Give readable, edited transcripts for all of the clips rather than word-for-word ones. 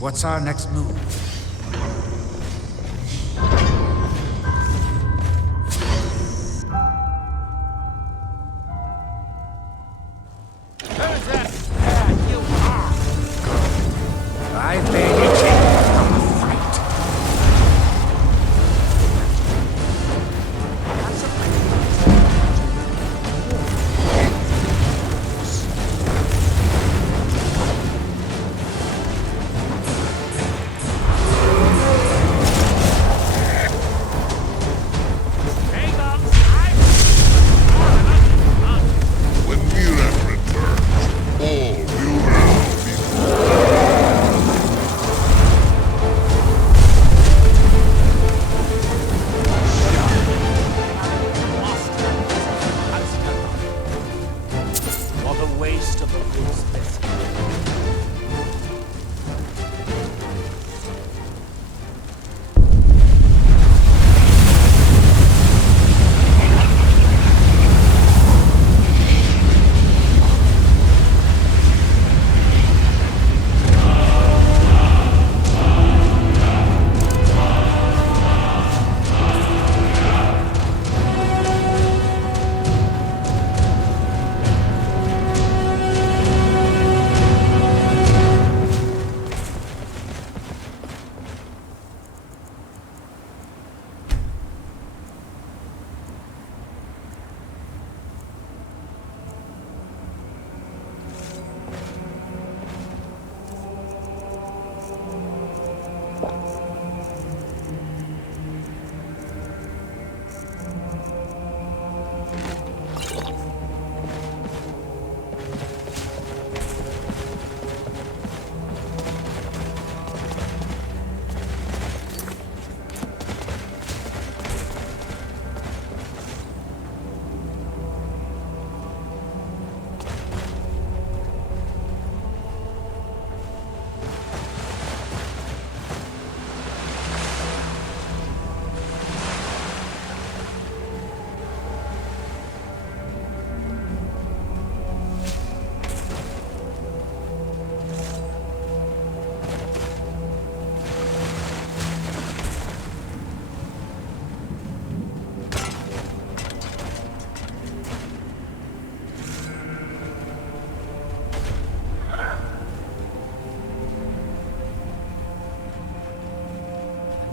What's our next move? I beg you, take from the fight. When Miran returns, all will now be What a waste of a goose biscuit.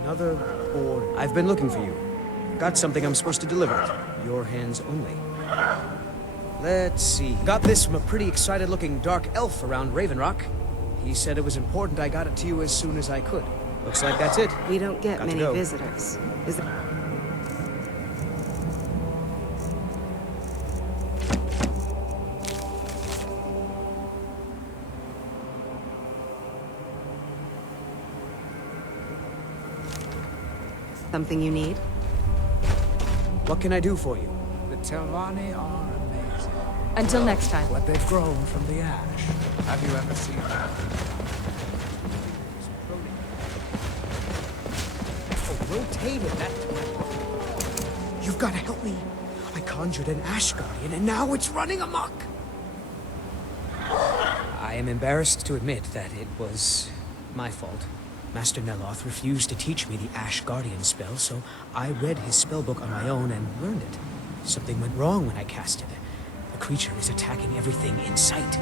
Another board. I've been looking for you. Got something I'm supposed to deliver. Your hands only. Let's see. Got this from a pretty excited-looking dark elf around Raven Rock. He said it was important I got it to you as soon as I could. Looks like that's it. We don't get Got to many go. visitors. Is there... something you need? What can I do for you? The Telvanni are amazing. Until next time. What they've grown from the ash. Have you ever seen that? Oh, rotated that. You've got to help me. I conjured an Ash Guardian, and now it's running amok. I am embarrassed to admit that it was my fault. Master Neloth refused to teach me the Ash Guardian spell, so I read his spellbook on my own and learned it. Something went wrong when I cast it. The creature is attacking everything in sight.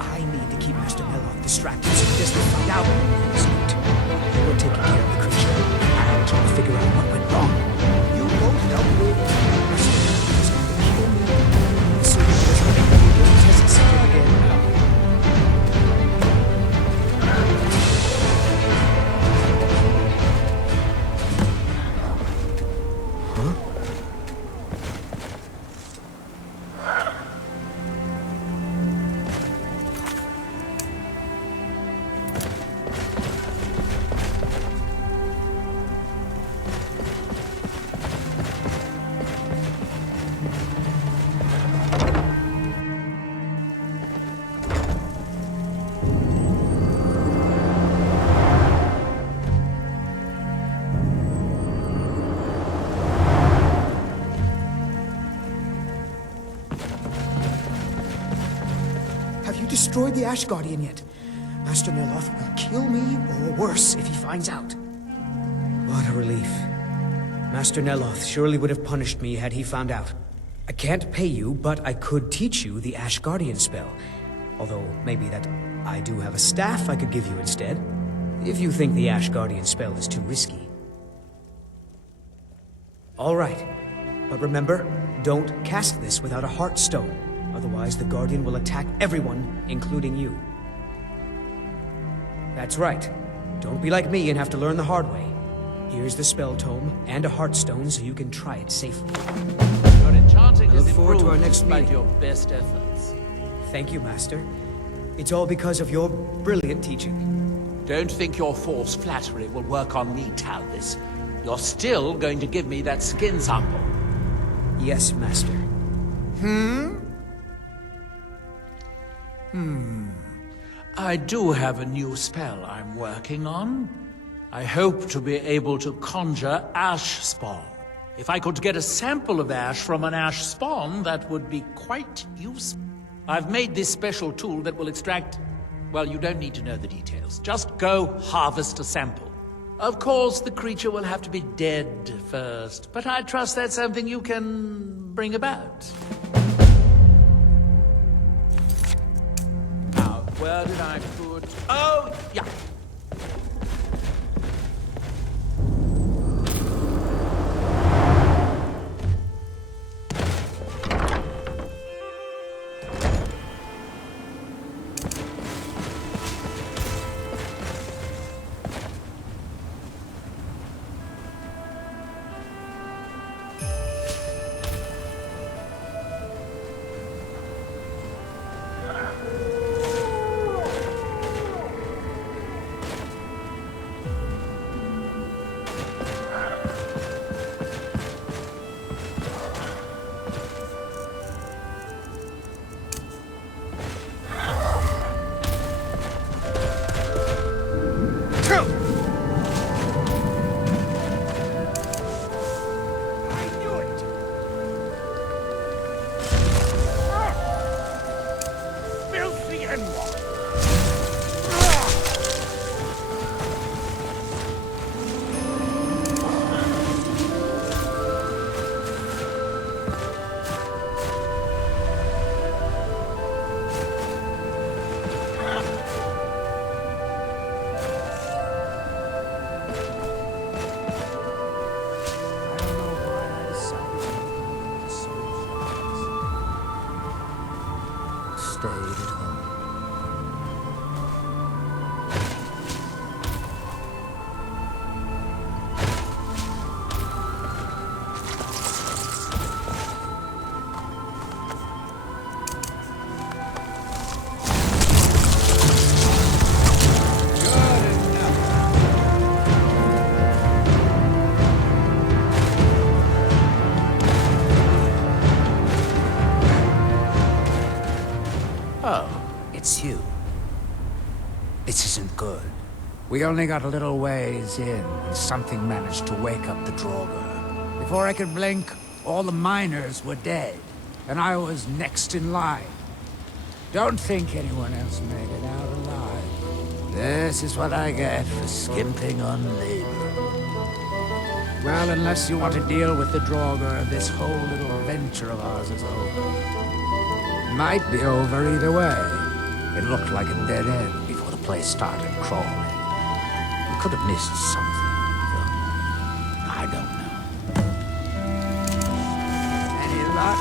I need to keep Master Neloth distracted so he doesn't find out what he's doing. You're taking care of the creature. I'll try to figure out what went wrong. You won't help me. Master Neloth is going to kill me. As soon as he doesn't test the secret again. Destroyed the Ash Guardian yet? Master Neloth will kill me, or worse, if he finds out. What a relief. Master Neloth surely would have punished me had he found out. I can't pay you, but I could teach you the Ash Guardian spell. Although, maybe that I do have a staff I could give you instead, if you think the Ash Guardian spell is too risky. All right. But remember, don't cast this without a heart stone. Otherwise, the Guardian will attack everyone, including you. That's right. Don't be like me and have to learn the hard way. Here's the spell tome and a heart stone so you can try it safely. Your enchanting I look has forward to our improved next despite meeting. your best efforts. Thank you, Master. It's all because of your brilliant teaching. Don't think your false flattery will work on me, Talvis. You're still going to give me that skin sample. Yes, Master. I do have a new spell I'm working on. I hope to be able to conjure ash spawn. If I could get a sample of ash from an ash spawn, that would be quite useful. I've made this special tool that will extract... Well, you don't need to know the details. Just go harvest a sample. Of course, the creature will have to be dead first, but I trust that's something you can bring about. Now, where did I put... Oh, yeah. Stayed at home. It's you. This isn't good. We only got a little ways in, and something managed to wake up the Draugr. Before I could blink, all the miners were dead, and I was next in line. Don't think anyone else made it out alive. This is what I get for skimping on labor. Well, unless you want to deal with the Draugr, this whole little venture of ours is over. Might be over either way. It looked like a dead end before the place started crawling. We could have missed something, though. I don't know. Any luck?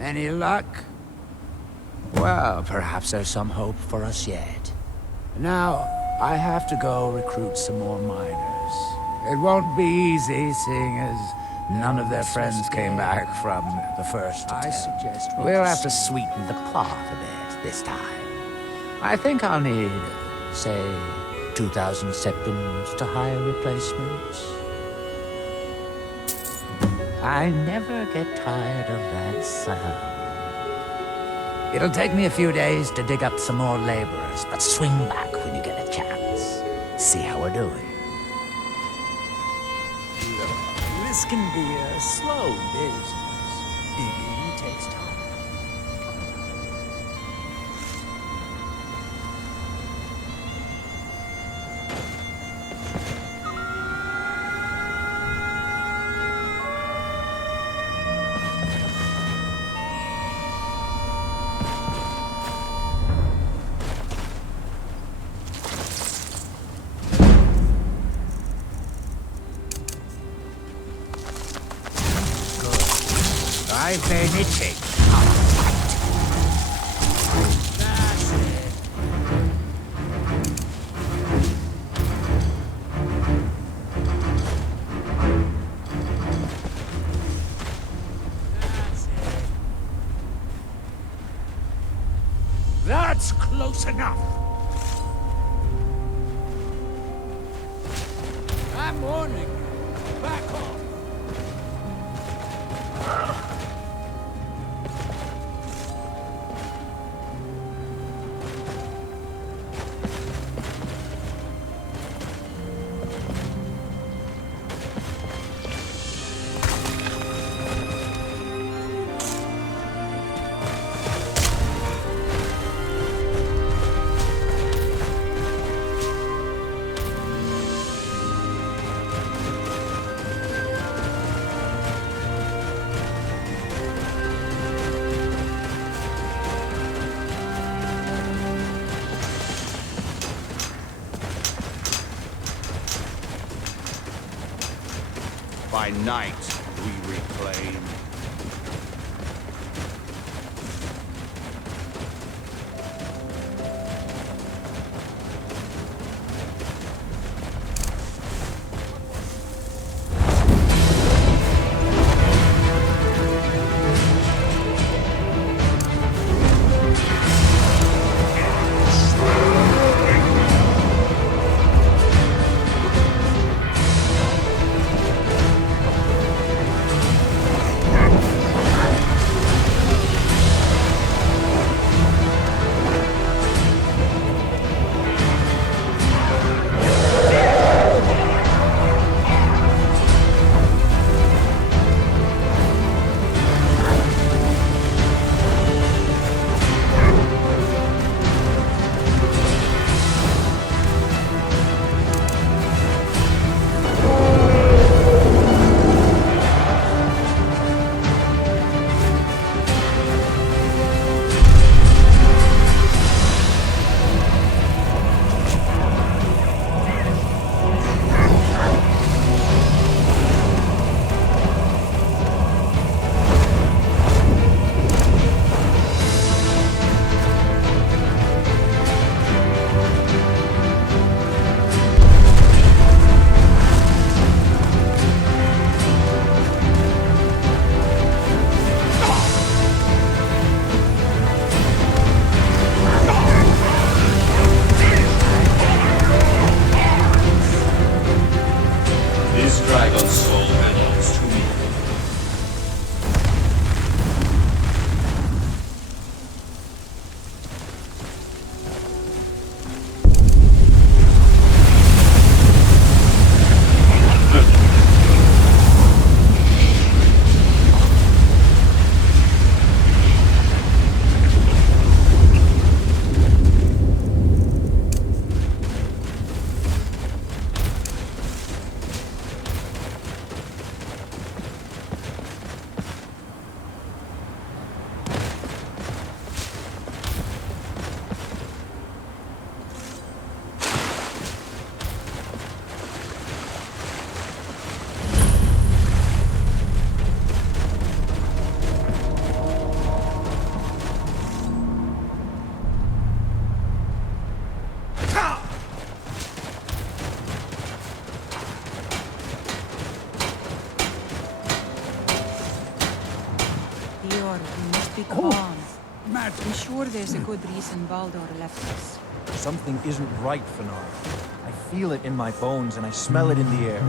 Any luck? Well, perhaps there's some hope for us yet. Now, I have to go recruit some more miners. It won't be easy, seeing as none of their friends came back from the first attempt. I suggest we'll have to sweeten the cloth a bit this time. I think I'll need, say, 2,000 sequins to hire replacements. I never get tired of that sound. It'll take me a few days to dig up some more laborers, but swing back when you get a chance. See how we're doing. Look, this can be a slow business. Digging takes time. I've been itching. That's it. That's it. That's close enough. I'm warning you. Back off. By night, we reclaim. Dior, you must be calm. Matt, I'm sure there's a good reason Baldur left us. Something isn't right, Fenar. I feel it in my bones and I smell it in the air.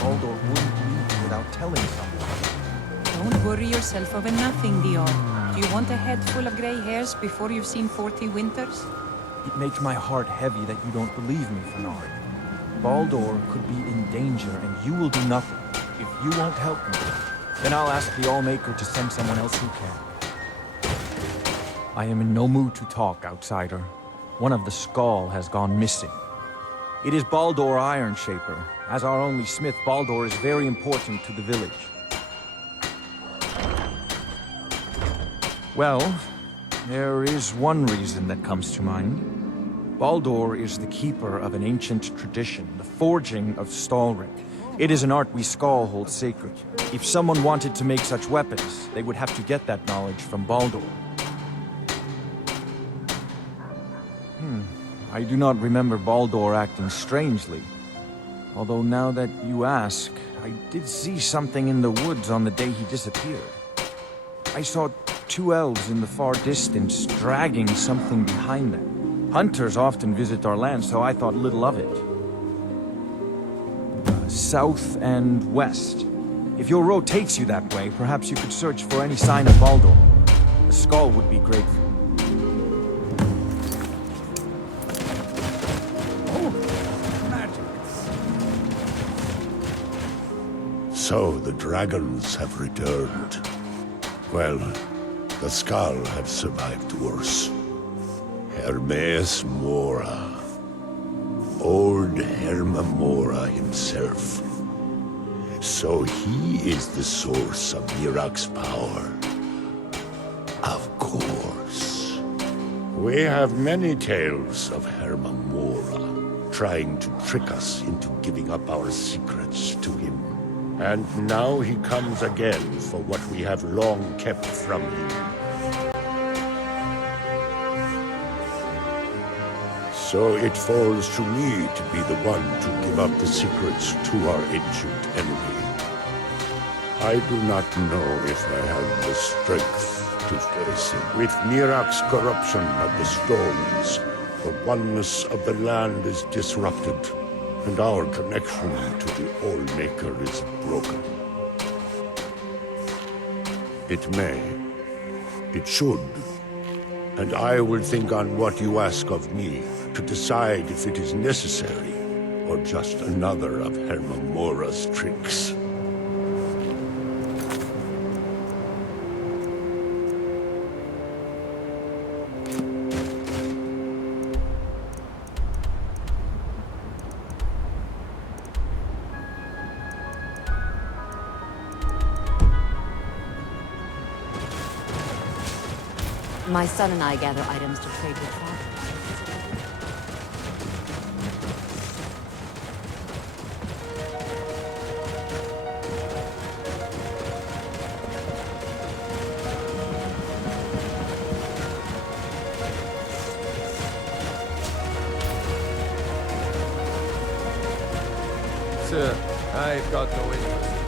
Baldur wouldn't leave without telling someone. Don't worry yourself over nothing, Dior. Do you want a head full of grey hairs before you've seen 40 winters? It makes my heart heavy that you don't believe me, Fenar. Baldur could be in danger and you will do nothing. If you won't help me, then I'll ask the Allmaker to send someone else who can. I am in no mood to talk, outsider. One of the Skull has gone missing. It is Baldur Ironshaper. As our only smith, Baldur is very important to the village. Well, there is one reason that comes to mind. Baldur is the keeper of an ancient tradition, the forging of Stalric. It is an art we Skall hold sacred. If someone wanted to make such weapons, they would have to get that knowledge from Baldur. I do not remember Baldur acting strangely. Although now that you ask, I did see something in the woods on the day he disappeared. I saw two elves in the far distance dragging something behind them. Hunters often visit our land, so I thought little of it. South and west. If your road takes you that way, perhaps you could search for any sign of Baldur. The Skull would be grateful. So the dragons have returned. Well, the Skull have survived worse. Hermes Mora. Old Hermamora himself. So he is the source of Mirak's power. Of course. We have many tales of Hermamora trying to trick us into giving up our secrets to him. And now he comes again for what we have long kept from him. So it falls to me to be the one to give up the secrets to our ancient enemy. I do not know if I have the strength to face him. With Mirak's corruption of the stones, the oneness of the land is disrupted, and our connection to the Allmaker is broken. It may. It should. And I will think on what you ask of me to decide if it is necessary or just another of Hermamora's tricks. My son and I gather items to trade with travelers. Sir, I've got no interest.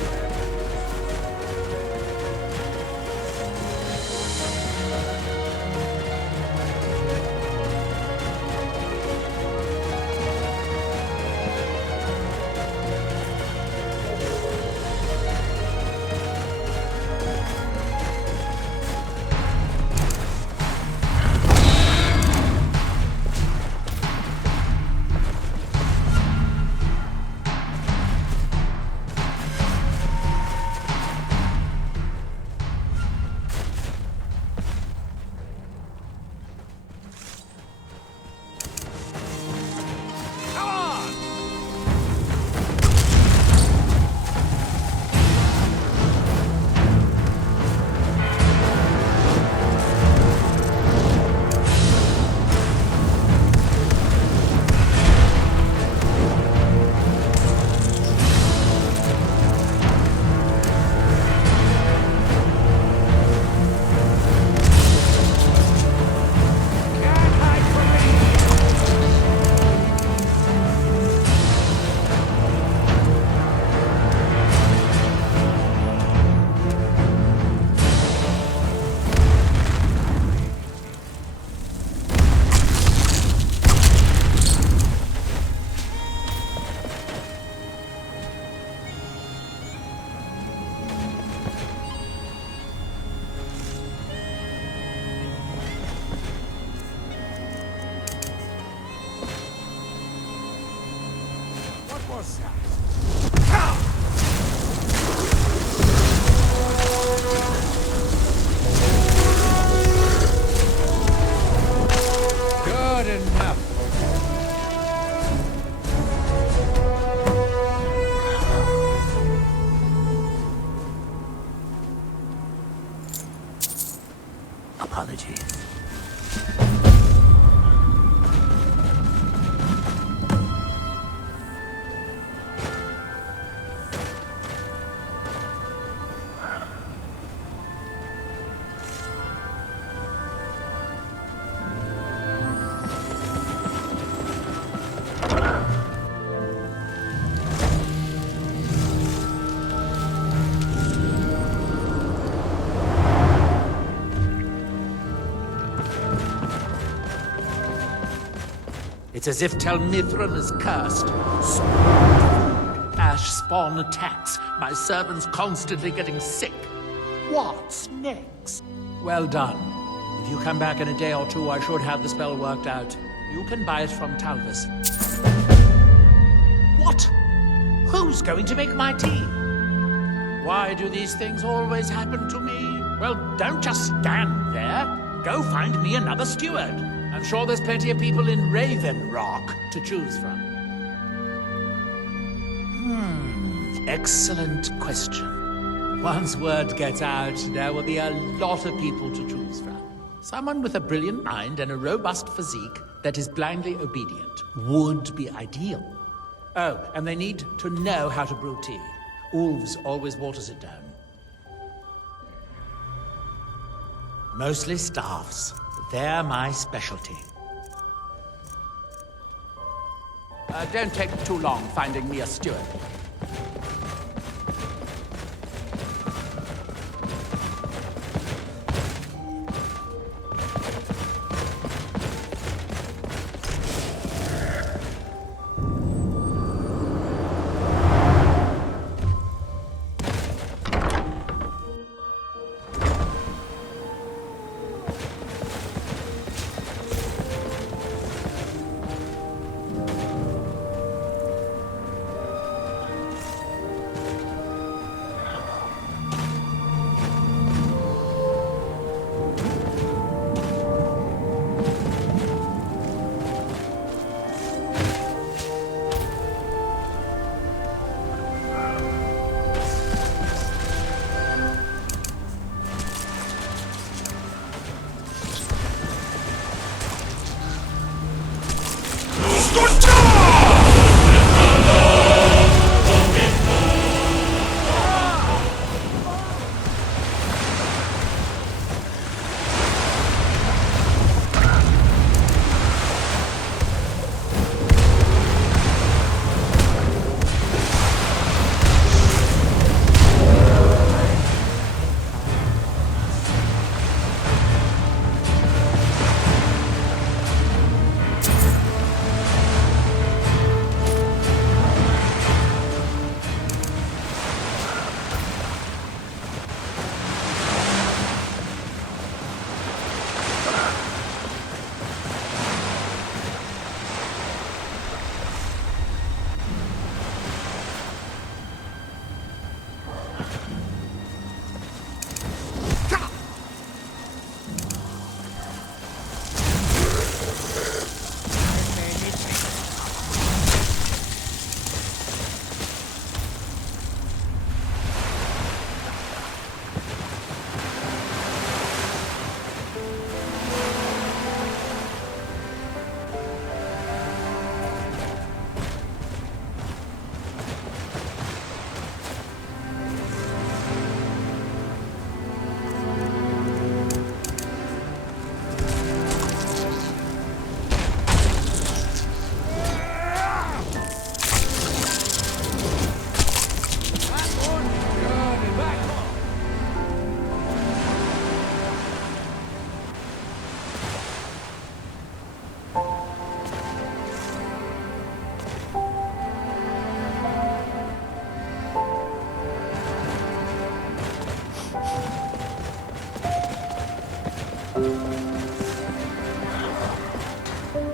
Good enough. Apologies. It's as if Tel Mithrin is cursed. Food, ash spawn attacks, my servants constantly getting sick. What's next? Well done. If you come back in a day or two, I should have the spell worked out. You can buy it from Talvis. What? Who's going to make my tea? Why do these things always happen to me? Well, don't just stand there. Go find me another steward. I'm sure there's plenty of people in Raven Rock to choose from. Excellent question. Once word gets out, there will be a lot of people to choose from. Someone with a brilliant mind and a robust physique that is blindly obedient would be ideal. Oh, and they need to know how to brew tea. Ulves always waters it down. Mostly staffs. They're my specialty. Don't take too long finding me a steward.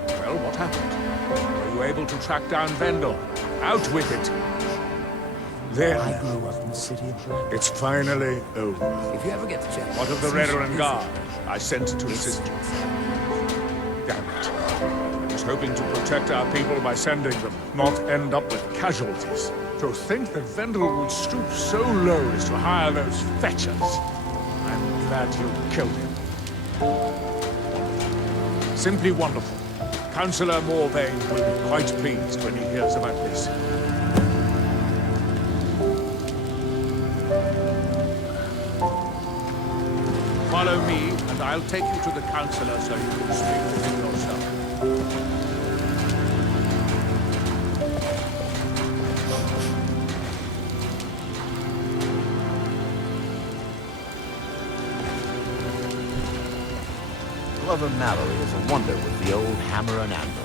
Well, what happened? Were you able to track down Vendel? Out with it. There. I grew up in the city of Black. It's finally over. If you ever get the chance. What of the Reverend Guard I sent to assist you? Damn it. I was hoping to protect our people by sending them, not end up with casualties. To think that Vendel would stoop so low as to hire those fetchers. I'm glad you killed him. Simply wonderful. Councillor Morvain will be quite pleased when he hears about this. Follow me, and I'll take you to the Councillor so you can speak to him yourself. Glover Mallory is a wonder with the old hammer and anvil.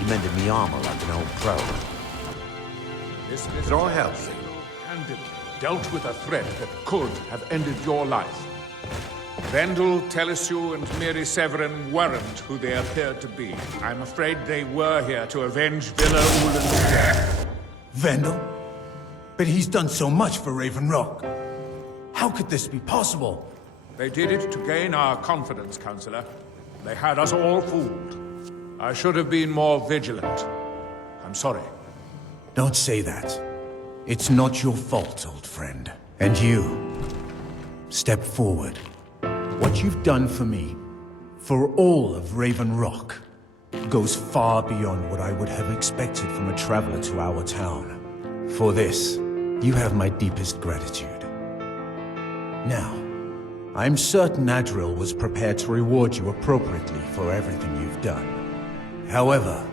He mended me armor like an old pro. This Can I help you? single-handedly dealt with a threat that could have ended your life. Vendel, Telesue, and Mary Severin weren't who they appeared to be. I'm afraid they were here to avenge Villa Ulen's death. Vendel? But he's done so much for Raven Rock. How could this be possible? They did it to gain our confidence, Councillor. They had us all fooled. I should have been more vigilant. I'm sorry. Don't say that. It's not your fault, old friend. And you, step forward. What you've done for me, for all of Raven Rock, goes far beyond what I would have expected from a traveler to our town. For this, you have my deepest gratitude. Now, I'm certain Adril was prepared to reward you appropriately for everything you've done. However,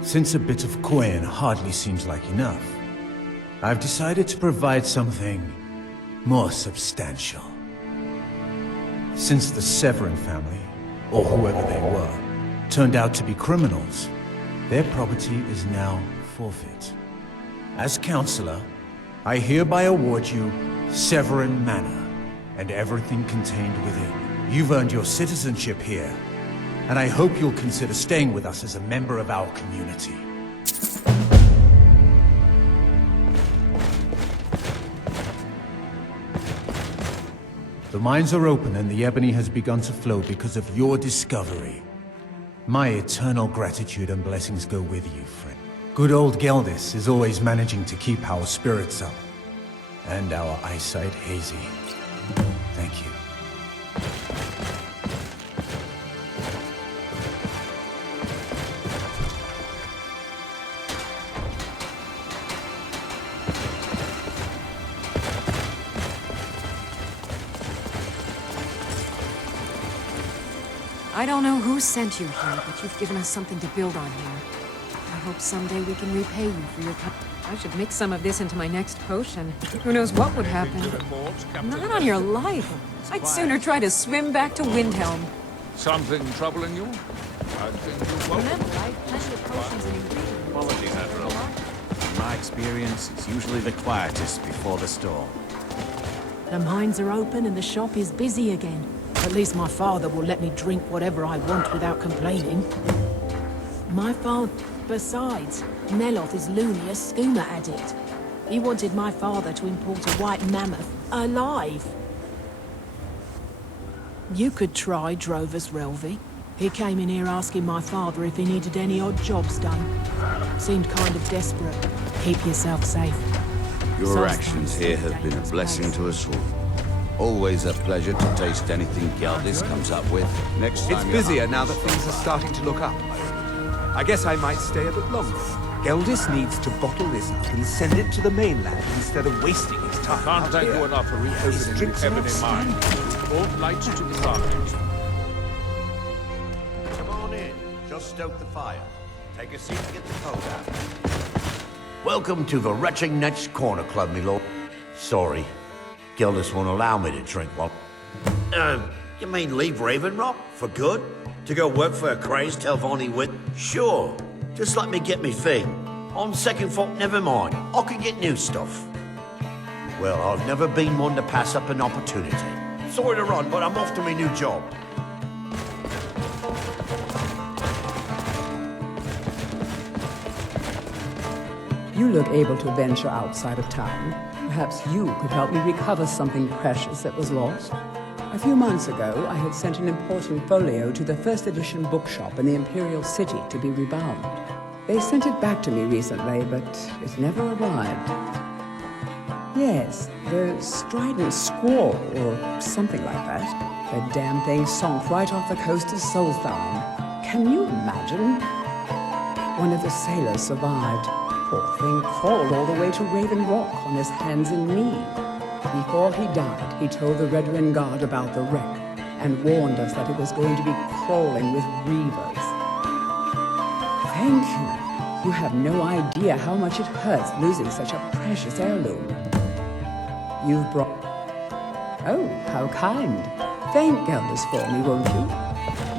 since a bit of coin hardly seems like enough, I've decided to provide something more substantial. Since the Severin family, or whoever they were, turned out to be criminals, their property is now forfeit. As Counselor, I hereby award you Severin Manor and everything contained within. You've earned your citizenship here, and I hope you'll consider staying with us as a member of our community. The mines are open and the ebony has begun to flow because of your discovery. My eternal gratitude and blessings go with you, friend. Good old Geldis is always managing to keep our spirits up, and our eyesight hazy. Thank you. I don't know who sent you here, but you've given us something to build on here. I hope someday we can repay you for your I should mix some of this into my next potion. Who knows what would happen? Not on your life. I'd sooner try to swim back to Windhelm. Something troubling you? I think you won't. Remember, I have plenty of potions and ingredients. Apologies, Admiral. In my experience, it's usually the quietest before the storm. The mines are open and the shop is busy again. At least my father will let me drink whatever I want without complaining. My father... Besides, Neloth is Looney, a skooma addict. He wanted my father to import a white mammoth, alive. You could try Drovus Relvi. He came in here asking my father if he needed any odd jobs done. Seemed kind of desperate. Keep yourself safe. Your actions here have been a blessing to us all. Always a pleasure to taste anything Geldis comes up with. Next time It's busier now that things are starting to look up. I guess I might stay a bit longer. Geldis needs to bottle this up and send it to the mainland instead of wasting his time. Can't thank you enough for reopening the ebony mine. All light to the stars. Come on in. Just stoke the fire. Take a seat and get the cold out. Welcome to the Retching Netch Corner Club, me lord. Sorry. Geldis won't allow me to drink one. You mean leave Raven Rock? For good? To go work for a crazed Telvanni wit? Sure. Just let me get me fee. On second thought, never mind. I can get new stuff. Well, I've never been one to pass up an opportunity. Sorry to run, but I'm off to my new job. You look able to venture outside of town. Perhaps you could help me recover something precious that was lost. A few months ago, I had sent an important folio to the first edition bookshop in the Imperial city to be rebound. They sent it back to me recently, but it never arrived. Yes, the Strident Squall, or something like that. The damn thing sunk right off the coast of Solstheim. Can you imagine? One of the sailors survived. Poor thing crawled all the way to Raven Rock on his hands and knees. Before he died, he told the Red Wing Guard about the wreck and warned us that it was going to be crawling with reavers. Thank you. You have no idea how much it hurts losing such a precious heirloom. You've brought... Oh, how kind. Thank Gelders for me, won't you?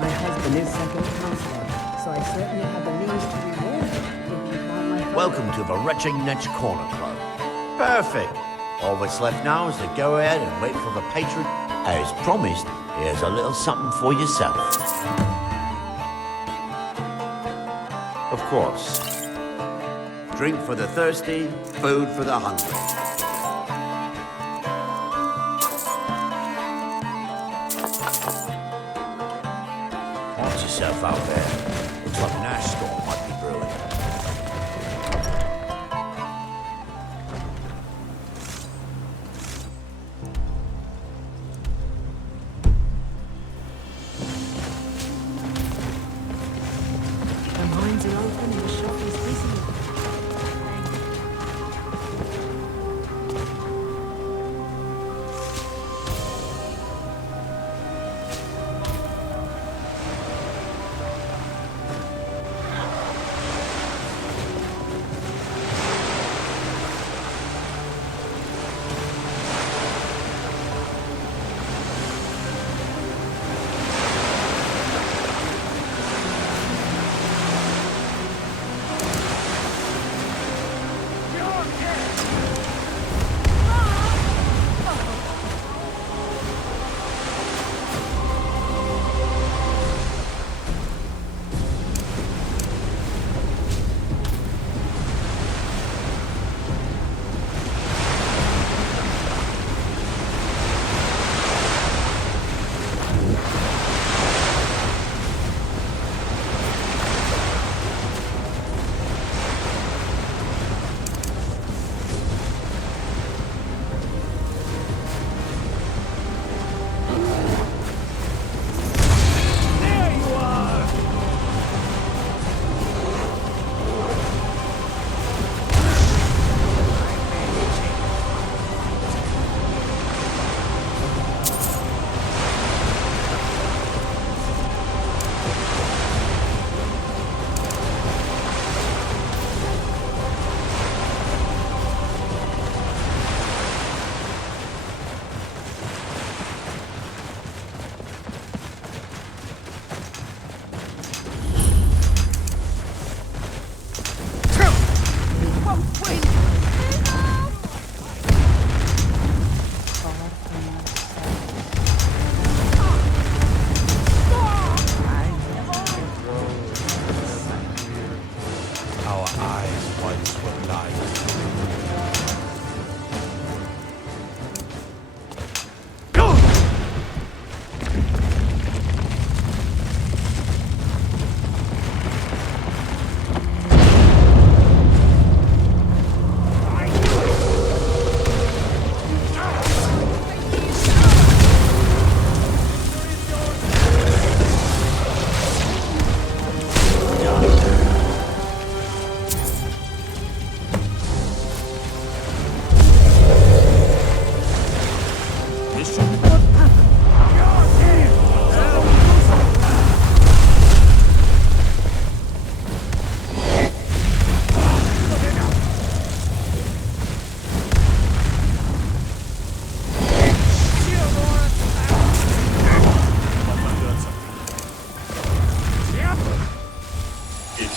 My husband is second counselor, so I certainly have the means to reward him. Welcome to the Retching Netch Corner Club. Perfect. All that's left now is to go ahead and wait for the patron. As promised, here's a little something for yourself. Of course. Drink for the thirsty, food for the hungry. Watch yourself out there. Looks like an ash storm might be brewing. The mines are open and the shop is busy.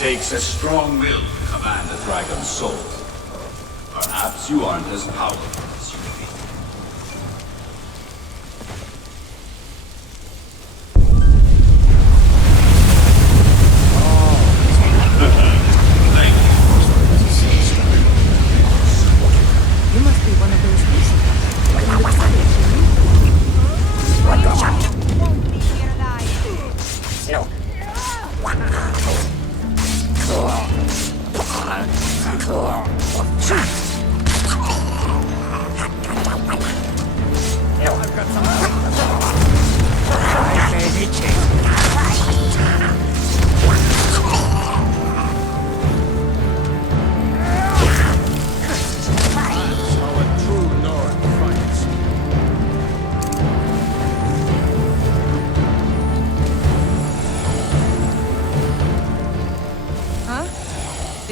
takes a strong will to command a dragon's soul. Perhaps you aren't as powerful as you think. Thank you.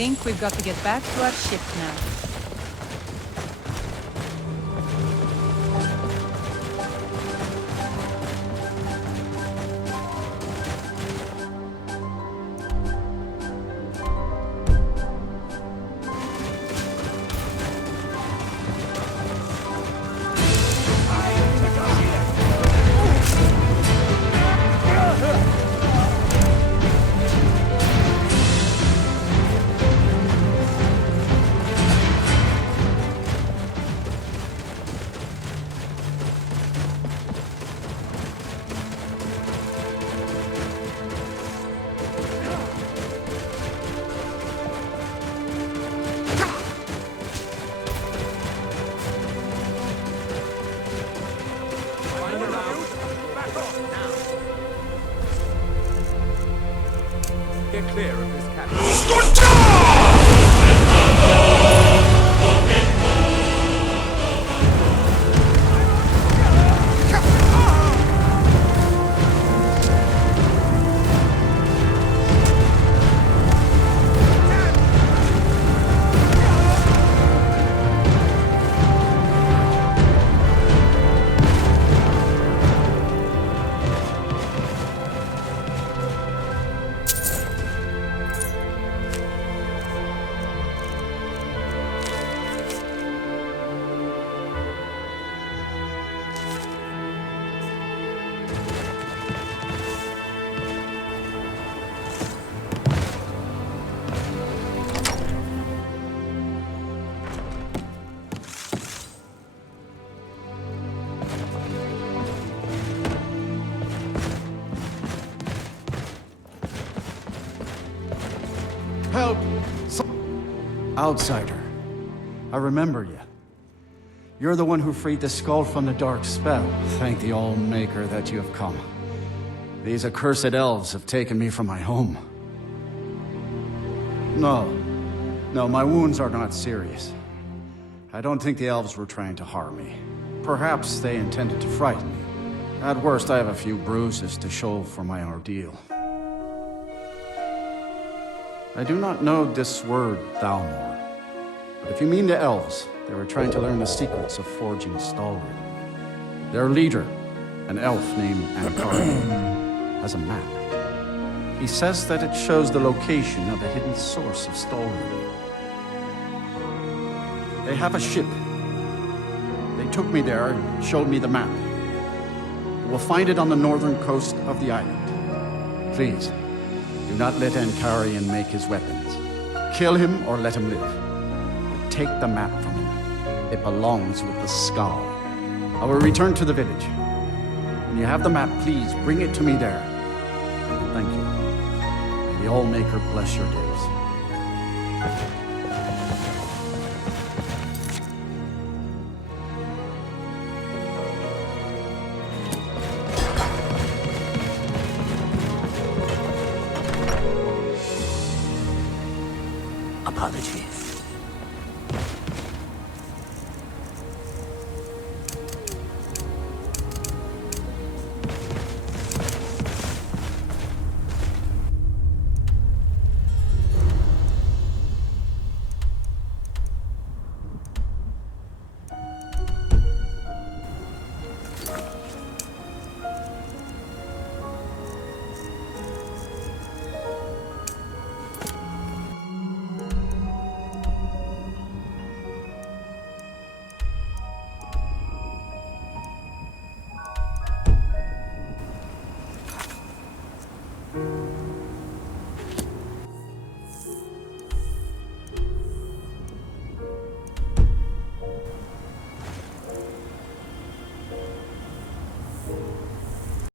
think we've got to get back to our ship now. Get clear of this cabin. Help! Outsider. I remember you. You're the one who freed the skull from the dark spell. Thank the All-Maker that you have come. These accursed elves have taken me from my home. No, my wounds are not serious. I don't think the elves were trying to harm me. Perhaps they intended to frighten me. At worst, I have a few bruises to show for my ordeal. I do not know this word, Thalmor. But if you mean the elves, they were trying to learn the secrets of forging stalwart. Their leader, an elf named Ankari, has a map. He says that it shows the location of a hidden source of stalwart. They have a ship. They took me there and showed me the map. You will find it on the northern coast of the island. Please, do not let Ankarian make his weapons. Kill him or let him live. But take the map from him. It belongs with the skull. I will return to the village. When you have the map, please bring it to me there. And thank you. May the All-Maker bless your days.